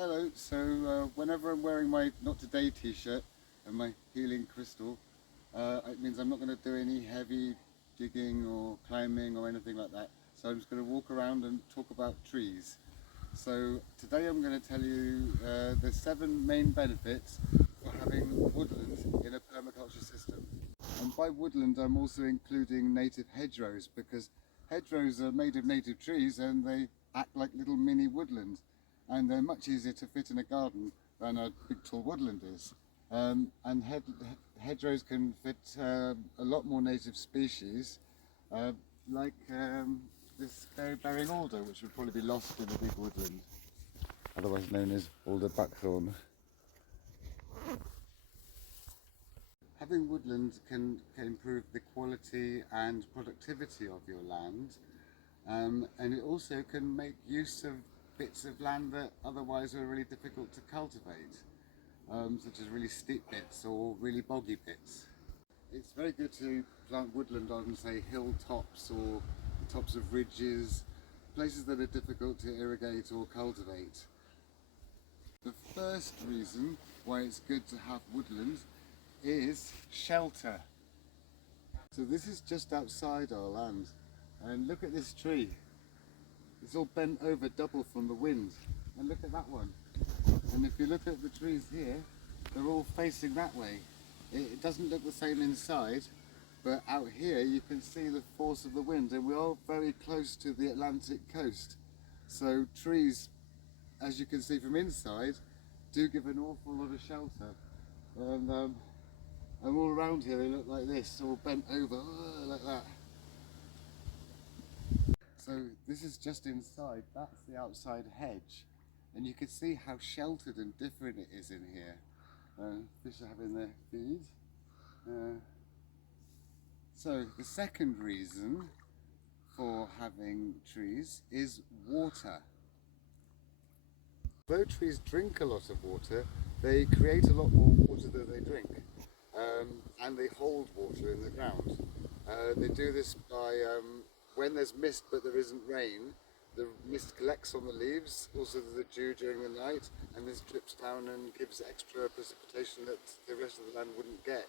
Hello, whenever I'm wearing my Not Today t-shirt and my healing crystal, it means I'm not going to do any heavy digging or climbing or anything like that. So I'm just going to walk around and talk about trees. So today I'm going to tell you the 7 main benefits for having woodland in a permaculture system. And by woodland I'm also including native hedgerows, because hedgerows are made of native trees and they act like little mini woodlands. And they're much easier to fit in a garden than a big tall woodland is. Hedgerows can fit a lot more native species, like this berry-bearing alder, which would probably be lost in a big woodland, otherwise known as alder buckthorn. Having woodland can improve the quality and productivity of your land, and it also can make use of bits of land that otherwise are really difficult to cultivate, such as really steep bits or really boggy bits. It's very good to plant woodland on, say, hilltops or the tops of ridges, places that are difficult to irrigate or cultivate. The first reason why it's good to have woodland is shelter. So this is just outside our land, and look at this tree. It's all bent over double from the wind, and look at that one. And if you look at the trees here, they're all facing that way. It doesn't look the same inside, but out here you can see the force of the wind, and we're all very close to the Atlantic coast. So trees, as you can see from inside, do give an awful lot of shelter. And all around here they look like this, all bent over like that. So this is just inside, that's the outside hedge, and you can see how sheltered and different it is in here. Fish are having their feed. So the second reason for having trees is water. Though trees drink a lot of water, they create a lot more water than they drink, and they hold water in the ground. They do this by when there's mist but there isn't rain, the mist collects on the leaves, also the dew during the night, and this drips down and gives extra precipitation that the rest of the land wouldn't get.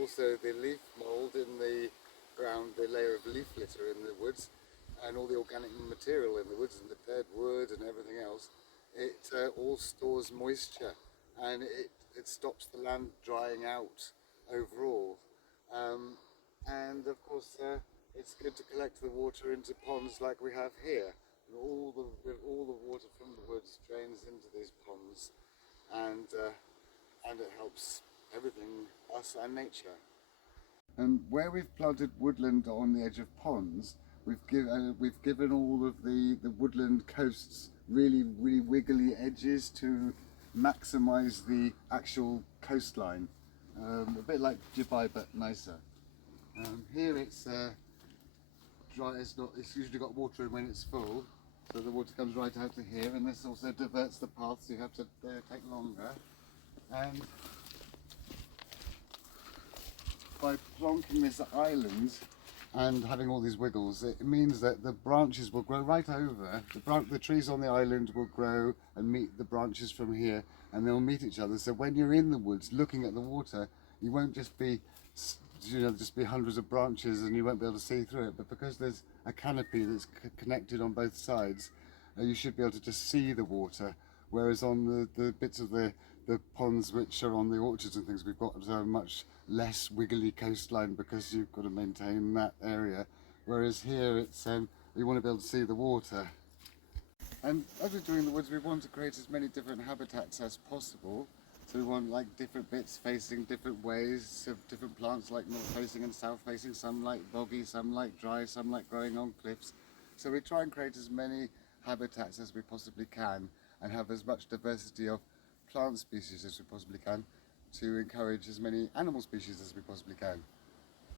Also the leaf mould in the ground, the layer of leaf litter in the woods, and all the organic material in the woods and the dead wood and everything else, it all stores moisture, and it stops the land drying out overall. And of course it's good to collect the water into ponds like we have here. And all the water from the woods drains into these ponds, and it helps everything, us and nature. And where we've planted woodland on the edge of ponds, we've given all of the woodland coasts really wiggly edges to maximise the actual coastline. A bit like Dubai but nicer. Here it's dry, it's usually got water in when it's full, so the water comes right out to here, and this also diverts the path, so you have to take longer. And by plonking this island and having all these wiggles, it means that the branches will grow right over. The trees on the island will grow and meet the branches from here, and they'll meet each other. So when you're in the woods looking at the water, you won't just be hundreds of branches and you won't be able to see through it, but because there's a canopy that's connected on both sides, you should be able to just see the water. Whereas on the bits of the ponds which are on the orchards and things, we've got a much less wiggly coastline because you've got to maintain that area. Whereas here it's you want to be able to see the water. And as we're doing in the woods, we want to create as many different habitats as possible. So we want like different bits facing different ways of different plants, like north facing and south facing. Some like boggy, some like dry, some like growing on cliffs. So we try and create as many habitats as we possibly can, and have as much diversity of plant species as we possibly can, to encourage as many animal species as we possibly can.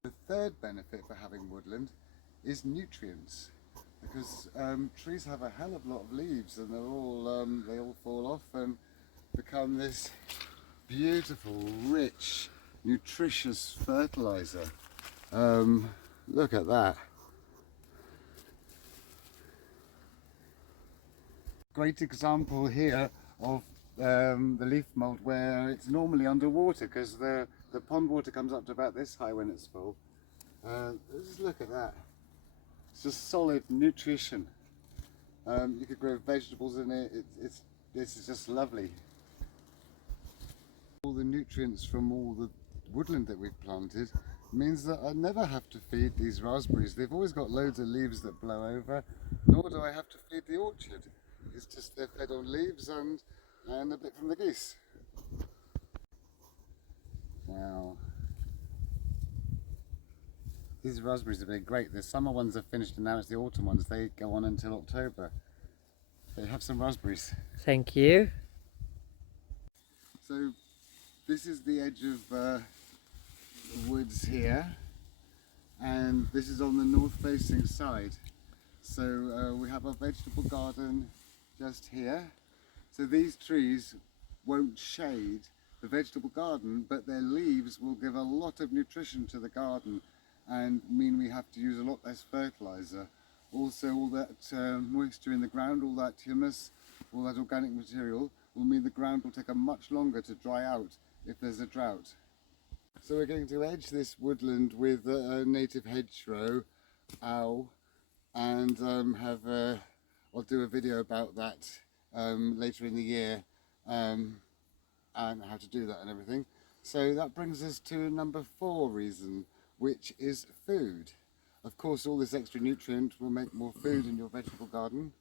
The third benefit for having woodland is nutrients, because trees have a hell of a lot of leaves, and they all fall off and become this beautiful, rich, nutritious fertilizer. Look at that. great example here of the leaf mold where it's normally underwater because the pond water comes up to about this high when it's full. Just look at that. It's just solid nutrition. You could grow vegetables in it. This is just lovely. All the nutrients from all the woodland that we've planted means that I never have to feed these raspberries. They've always got loads of leaves that blow over, nor do I have to feed the orchard. It's just they're fed on leaves and a bit from the geese. Wow. These raspberries have been great. The summer ones are finished and now it's the autumn ones. They go on until October. So have some raspberries. Thank you. So this is the edge of the woods here, and this is on the north facing side. So we have a vegetable garden just here. So these trees won't shade the vegetable garden, but their leaves will give a lot of nutrition to the garden and mean we have to use a lot less fertilizer. Also, all that moisture in the ground, all that humus, all that organic material will mean the ground will take a much longer to dry out if there's a drought. So we're going to edge this woodland with a native hedgerow, owl, and I'll do a video about that later in the year and how to do that and everything. So that brings us to number 4 reason, which is food. Of course, all this extra nutrient will make more food in your vegetable garden,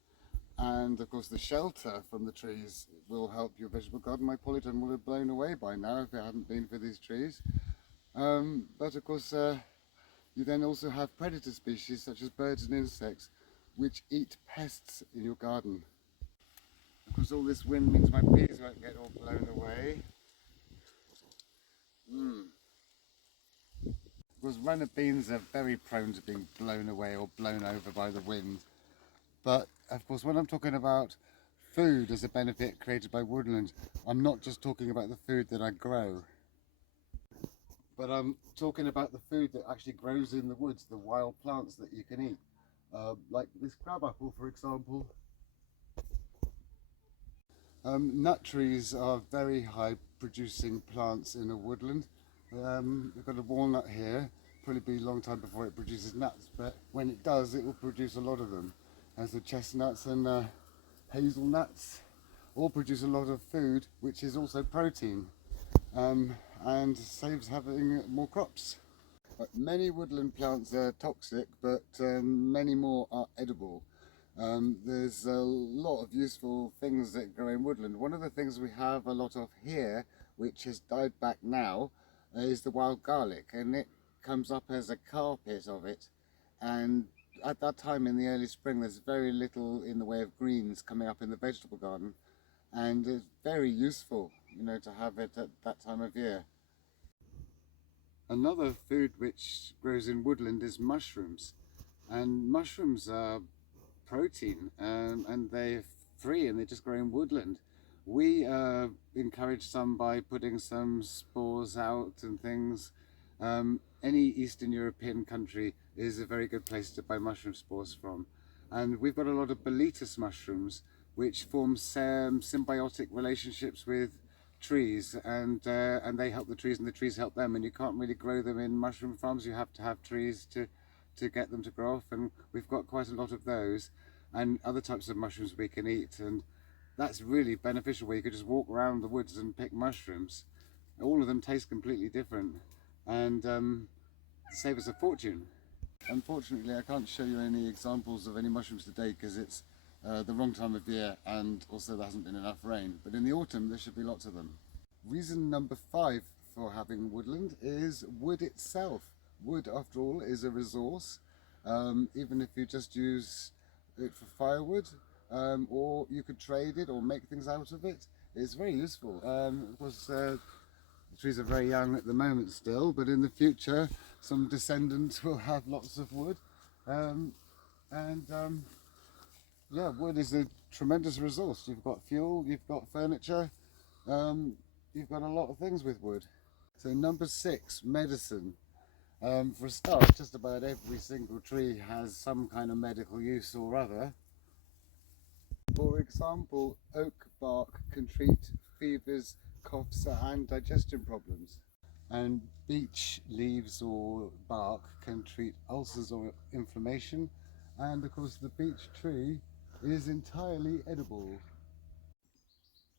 and of course the shelter from the trees will help your vegetable garden. My polyton would have blown away by now if it hadn't been for these trees. But of course you then also have predator species such as birds and insects which eat pests in your garden. Of course all this wind means my peas won't get all blown away. Because runner beans are very prone to being blown away or blown over by the wind. But of course when I'm talking about food as a benefit created by woodland, I'm not just talking about the food that I grow, but I'm talking about the food that actually grows in the woods, the wild plants that you can eat. Like this crabapple, for example. Nut trees are very high producing plants in a woodland. We've got a walnut here, probably be a long time before it produces nuts, but when it does it will produce a lot of them. As the chestnuts and hazelnuts all produce a lot of food, which is also protein, and saves having more crops. Many woodland plants are toxic, but many more are edible. There's a lot of useful things that grow in woodland. One of the things we have a lot of here, which has died back now, is the wild garlic, and it comes up as a carpet of it, and at that time in the early spring there's very little in the way of greens coming up in the vegetable garden, and it's very useful, you know, to have it at that time of year. Another food which grows in woodland is mushrooms, and mushrooms are protein and they're free and they just grow in woodland. We encourage some by putting some spores out and things. Any Eastern European country is a very good place to buy mushroom spores from. And we've got a lot of boletus mushrooms which form symbiotic relationships with trees, and they help the trees and the trees help them, and you can't really grow them in mushroom farms. You have to have trees to get them to grow off, and we've got quite a lot of those and other types of mushrooms we can eat, and that's really beneficial where you could just walk around the woods and pick mushrooms. All of them taste completely different and save us a fortune. Unfortunately I can't show you any examples of any mushrooms today because it's the wrong time of year, and also there hasn't been enough rain, but in the autumn there should be lots of them. Reason number 5 for having woodland is wood itself. Wood, after all, is a resource. Even if you just use it for firewood, or you could trade it or make things out of it, it's very useful. Of course, the trees are very young at the moment still, but in the future some descendants will have lots of wood. Yeah, wood is a tremendous resource. You've got fuel, you've got furniture, you've got a lot of things with wood. So number 6, medicine. For a start, just about every single tree has some kind of medical use or other. For example, oak bark can treat fevers, coughs and digestion problems. And beech leaves or bark can treat ulcers or inflammation. And of course the beech tree is entirely edible.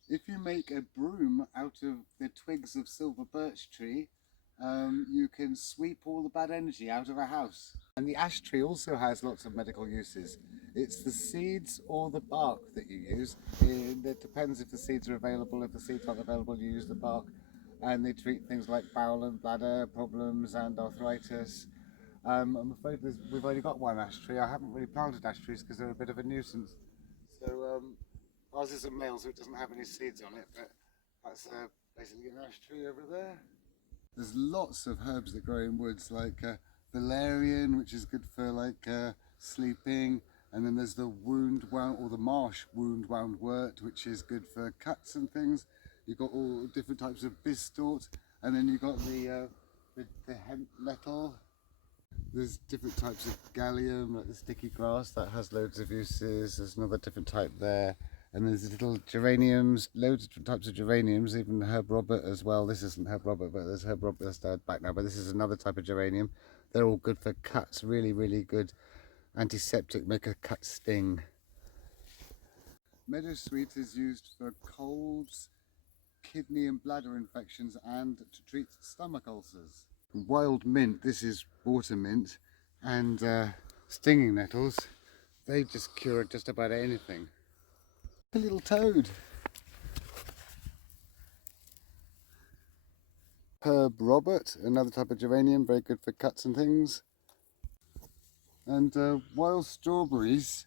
If you make a broom out of the twigs of silver birch tree, you can sweep all the bad energy out of a house. And the ash tree also has lots of medical uses. It's the seeds or the bark that you use. It depends if the seeds are available. If the seeds aren't available, you use the bark. And they treat things like bowel and bladder problems and arthritis. I'm afraid we've only got one ash tree. I haven't really planted ash trees because they're a bit of a nuisance. So ours is a male, so it doesn't have any seeds on it, but that's basically an ash tree over there. There's lots of herbs that grow in woods, like valerian, which is good for sleeping, and then there's the the marsh wound-wound-wort, which is good for cuts and things. You've got all different types of bistort, and then you've got the hemp nettle. There's different types of gallium, like the sticky grass, that has loads of uses. There's another different type there. And there's little geraniums, loads of different types of geraniums, even herb robert as well. This isn't herb robert, but there's herb robert that's died back now. But this is another type of geranium. They're all good for cuts, really, really good antiseptic, make a cut sting. Meadowsweet is used for colds, kidney and bladder infections, and to treat stomach ulcers. Wild mint, this is water mint, and stinging nettles, they just cure just about anything. A little toad. Herb robert, another type of geranium, very good for cuts and things. And wild strawberries,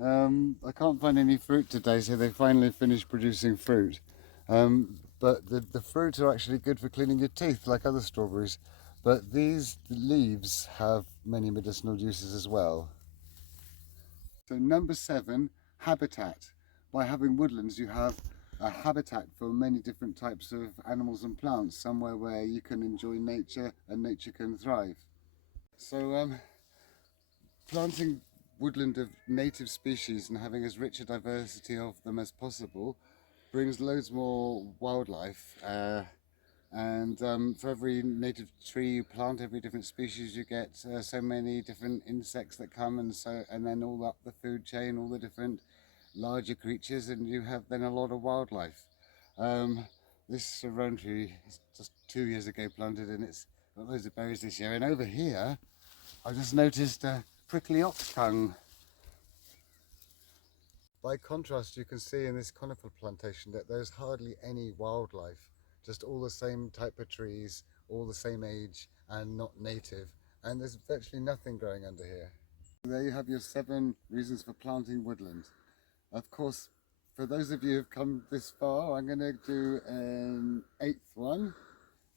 I can't find any fruit today, so they finally finished producing fruit. But the fruit are actually good for cleaning your teeth like other strawberries. But these leaves have many medicinal uses as well. So number 7, habitat. By having woodlands you have a habitat for many different types of animals and plants, somewhere where you can enjoy nature and nature can thrive. So planting woodland of native species and having as rich a diversity of them as possible brings loads more wildlife. For every native tree you plant, every different species, you get so many different insects that come, and then all up the food chain, all the different larger creatures, and you have then a lot of wildlife. This rowan tree is just 2 years ago planted, and it's got loads of berries this year. And over here, I just noticed a prickly ox tongue. By contrast, you can see in this conifer plantation that there's hardly any wildlife. Just all the same type of trees, all the same age and not native, and there's virtually nothing growing under here. There you have your 7 reasons for planting woodland. Of course, for those of you who've come this far, I'm going to do an 8th one,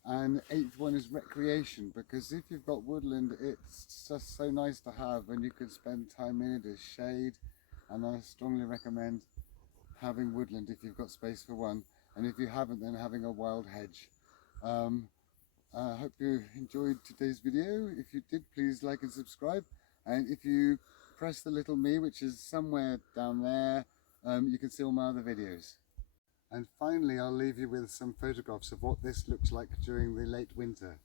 and 8th one is recreation, because if you've got woodland, it's just so nice to have, and you can spend time in it as shade, and I strongly recommend having woodland if you've got space for one. And if you haven't, then having a wild hedge. I hope you enjoyed today's video. If you did, please like and subscribe. And if you press the little me, which is somewhere down there, you can see all my other videos. And finally, I'll leave you with some photographs of what this looks like during the late winter.